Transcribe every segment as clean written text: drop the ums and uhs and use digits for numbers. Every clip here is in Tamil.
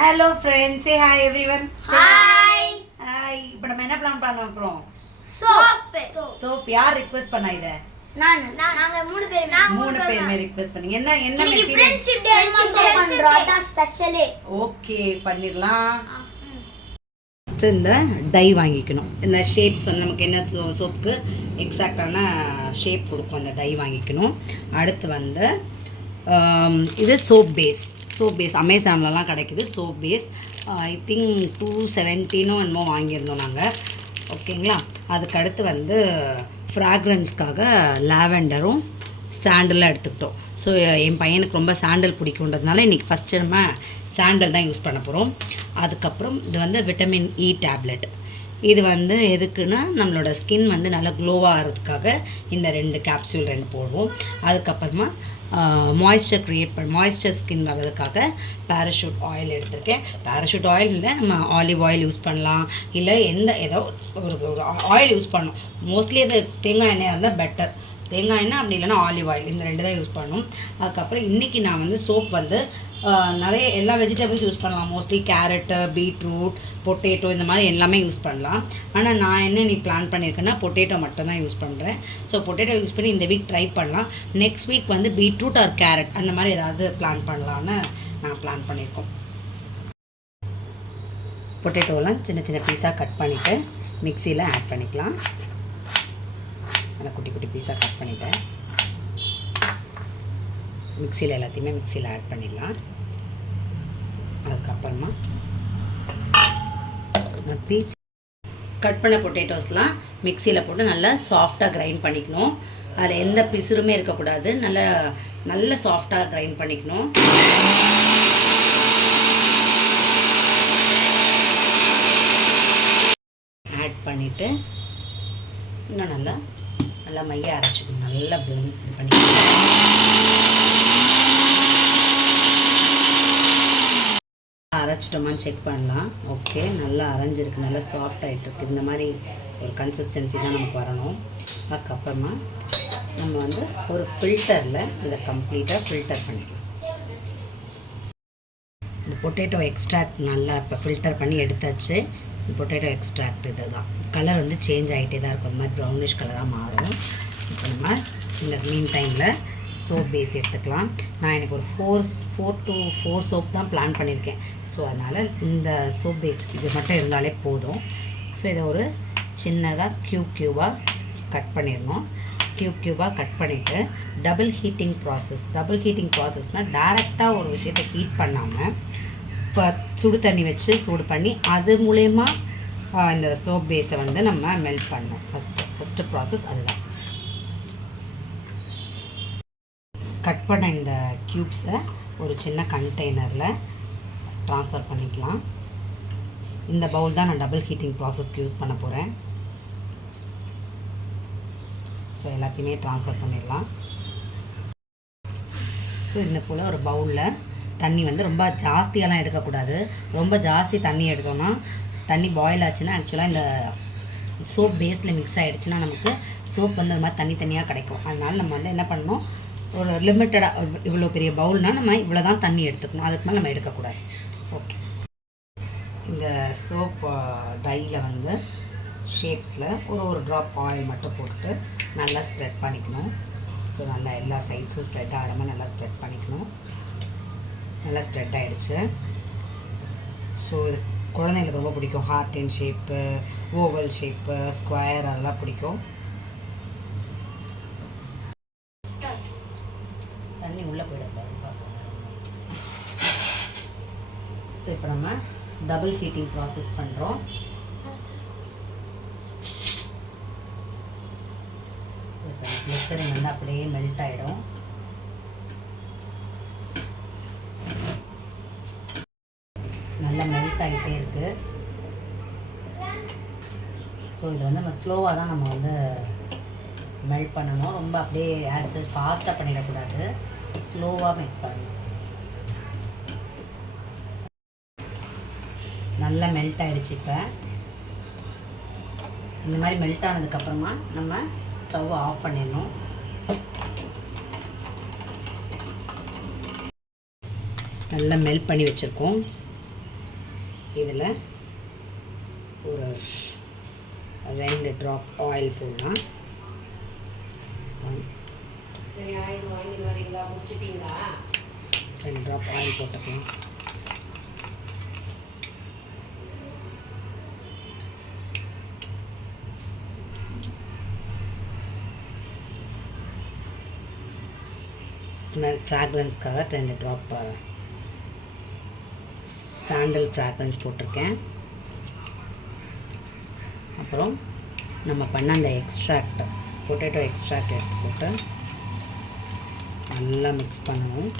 Hello friends, say hi everyone. Hi. Hi. இப்போ நம்ம என்ன பிளான் பண்ண போறோம்? சோப் யார் ரிக்வெஸ்ட் பண்ணா இத? நாங்க மூணு பேருமே ரிக்வெஸ்ட் பண்ணீங்க. என்ன மெட்டீரியல் ஃப்ரெண்ட்ஷிப் டே சோப் பண்றோம். அதான் ஸ்பெஷலே. ஓகே, பண்ணிரலாம். ஃபர்ஸ்ட் இந்த டை வாங்கிக்கணும். இந்த ஷேப்ஸ் வந்து நமக்கு என்ன சோப்புக்கு எக்ஸாக்ட்டான ஷேப் கொடுக்கும் அந்த டை வாங்கிக்கணும். அடுத்து வந்து இது சோப் பேஸ் அமேசான்லலாம் கிடைக்குது. சோப் பேஸ் ஐ திங்க் 270 என்னமோ வாங்கியிருந்தோம் நாங்கள். ஓகேங்களா. அதுக்கடுத்து வந்து ஃப்ராக்ரன்ஸ்க்காக லாவெண்டரும் சாண்டலும் எடுத்துக்கிட்டோம். ஸோ என் பையனுக்கு ரொம்ப சாண்டல் பிடிக்குன்றதுனால இன்றைக்கி ஃபஸ்ட்டு நம்ம சாண்டல் தான் யூஸ் பண்ண போகிறோம். அதுக்கப்புறம் இது வந்து விட்டமின் இ டேப்லெட். இது வந்து எதுக்குன்னா நம்மளோட ஸ்கின் வந்து நல்லா க்ளோவாக ஆகிறதுக்காக இந்த 2 கேப்சூல் போடுவோம். அதுக்கப்புறமா மாய்ஸ்சர் ஸ்கின் வர்றதுக்காக பேராஷூட் ஆயில் எடுத்திருக்கேன். பேராஷூட் ஆயில் இல்லை, நம்ம ஆலிவ் ஆயில் யூஸ் பண்ணலாம், இல்லை ஏதோ ஒரு ஆயில் யூஸ் பண்ணணும். மோஸ்ட்லி அது தேங்காய் எண்ணெயாக இருந்தால் பெட்டர். தேங்காய் எண்ணெய் அப்படி இல்லைன்னா ஆலிவ் ஆயில், இந்த 2 தான் யூஸ் பண்ணணும். அதுக்கப்புறம் இன்றைக்கி நான் வந்து சோப் வந்து நிறைய எல்லா வெஜிடபிள்ஸ் யூஸ் பண்ணலாம். மோஸ்ட்லி கேரட்டு, பீட்ரூட், பொட்டேட்டோ இந்த மாதிரி எல்லாமே யூஸ் பண்ணலாம். ஆனால் நான் என்ன நீ பிளான் பண்ணியிருக்கேன்னா பொட்டேட்டோ மட்டும் தான் யூஸ் பண்ணுறேன். ஸோ பொட்டேட்டோ யூஸ் பண்ணி இந்த வீக் ட்ரை பண்ணலாம். நெக்ஸ்ட் வீக் வந்து பீட்ரூட் ஆர் கேரட் அந்த மாதிரி ஏதாவது பிளான் பண்ணலான்னு நான் பிளான் பண்ணியிருக்கோம். பொட்டேட்டோலாம் சின்ன சின்ன பீஸாக கட் பண்ணிவிட்டு மிக்சியில் ஆட் பண்ணிக்கலாம். நல்லா குட்டி குட்டி பீஸாக கட் பண்ணிவிட்டேன். மிக்சியில் எல்லாத்தையுமே மிக்சியில் ஆட் பண்ணிடலாம். அதுக்கப்புறமா கட் பண்ண பொட்டேட்டோஸ்லாம் மிக்சியில் போட்டு நல்லா சாஃப்டாக கிரைண்ட் பண்ணிக்கணும். அதில் எந்த பிசுறுமே இருக்கக்கூடாது. நல்ல சாஃப்டாக கிரைண்ட் பண்ணிக்கணும். ஆட் பண்ணிவிட்டு இன்னும் நல்லா மைய அரைச்சிக்கணும். நல்லா பிளெண்ட் பண்ணிக்கணும். அரைச்சிட்டோமான்னு செக் பண்ணலாம். ஓகே, நல்லா அரைஞ்சிருக்கு, நல்லா சாஃப்ட் ஆகிட்டுருக்கு. இந்த மாதிரி ஒரு கன்சிஸ்டன்சி தான் நமக்கு வரணும். அதுக்கப்புறமா நம்ம வந்து ஒரு ஃபில்டரில் இதை கம்ப்ளீட்டாக ஃபில்டர் பண்ணிக்கலாம். இந்த பொட்டேட்டோ எக்ஸ்ட்ராக்ட் நல்லா இப்போ ஃபில்டர் பண்ணி எடுத்தாச்சு. பொட்டேட்டோ எக்ஸ்ட்ராக்ட் இது தான். கலர் வந்து சேஞ்ச் ஆகிட்டே தான் இருக்கும். அது மாதிரி ப்ரௌனிஷ் கலராக மாறும். இப்போ நம்ம இந்த மீன் டைமில் சோப் பேஸ் எடுத்துக்கலாம். நான் எனக்கு ஒரு 4 to 4 சோப் தான் பிளான் பண்ணியிருக்கேன். ஸோ அதனால் இந்த சோப் பேஸ் இது மட்டும் இருந்தாலே போதும். ஸோ இதை ஒரு சின்னதாக க்யூபாக கட் பண்ணிடணும். க்யூபாக கட் பண்ணிவிட்டு டபுள் ஹீட்டிங் ப்ராசஸ்னால் டைரெக்டாக ஒரு விஷயத்தை ஹீட் பண்ணாமல் இப்போ சுடு தண்ணி வச்சு சூடு பண்ணி அது மூலயமா இந்த சோப் பேஸை வந்து நம்ம மெல்ட் பண்ணோம். ஃபஸ்ட்டு ப்ராசஸ் அதுதான். கட் பண்ண இந்த க்யூப்ஸை ஒரு சின்ன கண்டெய்னரில் ட்ரான்ஸ்ஃபர் பண்ணிக்கலாம். இந்த பவுல் தான் நான் டபுள் ஹீட்டிங் ப்ராசஸ்க்கு யூஸ் பண்ண போகிறேன். ஸோ எல்லாத்தையுமே ட்ரான்ஸ்ஃபர் பண்ணிடலாம். ஸோ இந்த போல் ஒரு பவுலில் தண்ணி வந்து ரொம்ப ஜாஸ்தியெல்லாம் எடுக்கக்கூடாது. ரொம்ப ஜாஸ்தி தண்ணி எடுத்தோன்னா தண்ணி பாயில் ஆச்சுன்னா ஆக்சுவலாக இந்த சோப் பேஸில் மிக்ஸ் ஆகிடுச்சுன்னா நமக்கு சோப் வந்து ஒரு மாதிரி தனியாக கிடைக்கும். அதனால் நம்ம வந்து என்ன பண்ணணும், ஒரு லிமிட்டடாக இவ்வளோ பெரிய பவுல்னால் நம்ம இவ்வளோ தான் தண்ணி எடுத்துக்கணும். அதுக்கு மேலே நம்ம எடுக்கக்கூடாது. ஓகே, இந்த சோப் டையில் வந்து ஷேப்ஸில் ஒரு ட்ராப் ஆயில் மட்டும் போட்டு நல்லா ஸ்ப்ரெட் பண்ணிக்கணும். ஸோ நல்லா எல்லா சைட்ஸும் ஸ்ப்ரெட் ஆகிற மாதிரி நல்லா ஸ்ப்ரெட் பண்ணிக்கணும். நல்லா ஸ்ப்ரெட் ஆகிடுச்சு. ஸோ இது குழந்தைங்களுக்கு ரொம்ப பிடிக்கும். Heart and shape, oval shape, square அதெல்லாம் பிடிக்கும். தண்ணி உள்ளே போயிடக்கூடாது. ஸோ இப்போ நம்ம டபுள் ஹீட்டிங் ப்ராசஸ் பண்ணுறோம். ஸோ இப்போ கிளிசரின் வந்து அப்படியே மெல்ட் ஆகிடும். நல்லா மெல்ட் ஆகிட்டே இருக்குது. ஸோ இது வந்து நம்ம ஸ்லோவாக தான் நம்ம வந்து மெல்ட் பண்ணணும். ரொம்ப அப்படியே ஃபாஸ்ட்டாக பண்ணிடக்கூடாது. ஸ்லோவாக மெல்ட் பண்ணணும். நல்லா மெல்ட் ஆகிடுச்சு. இப்போ இந்த மாதிரி மெல்ட் ஆனதுக்கப்புறமா நம்ம ஸ்டவ் ஆஃப் பண்ணிடணும். நல்லா மெல்ட் பண்ணி வச்சுருக்கோம். இதில் ஒரு 2 ட்ராப் ஆயில் போடலாம். சரி, ஆயில் வாங்கி வரீங்களா? முடிச்சிட்டிங்களா? 2 ட்ராப் ஆயில் போட்டுக்கலாம். ஸ்மெல் ஃப்ராக்ரன்ஸ்க்காக 2 ட்ராப் சாண்டல் ஃப்ராக்ரன்ஸ் போட்டிருக்கேன். அப்புறம் நம்ம பண்ண அந்த எக்ஸ்ட்ராக்ட், பொட்டேட்டோ எக்ஸ்ட்ராக்ட் எடுத்து போட்டு நல்லா மிக்ஸ் பண்ணணும்.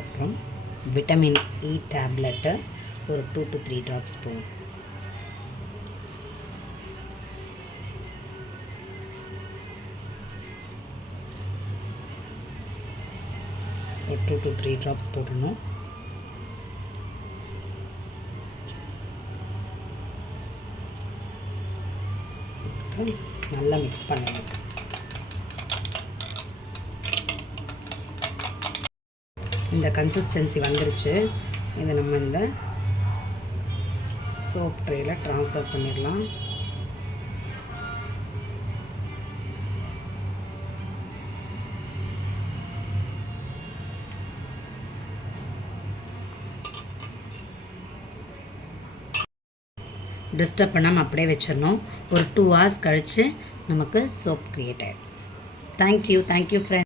அப்புறம் விட்டமின் இ டேப்லெட்டு ஒரு 2 to 3 ட்ராப்ஸ் போகும். ஒரு 2 to 3 ட்ராப்ஸ் போடணும். நல்லா மிக்ஸ் பண்ணணும். இந்த கன்சிஸ்டன்சி வந்துருச்சு. இதை நம்ம இந்த சோப் ட்ரேயில் ட்ரான்ஸ்ஃபர் பண்ணிடலாம். டிஸ்டர்ப் பண்ணாமல் அப்படியே வச்சிடணும். ஒரு 2 hours கழித்து நமக்கு சோப் க்ரியேட் ஆகிடும். Thank you friends.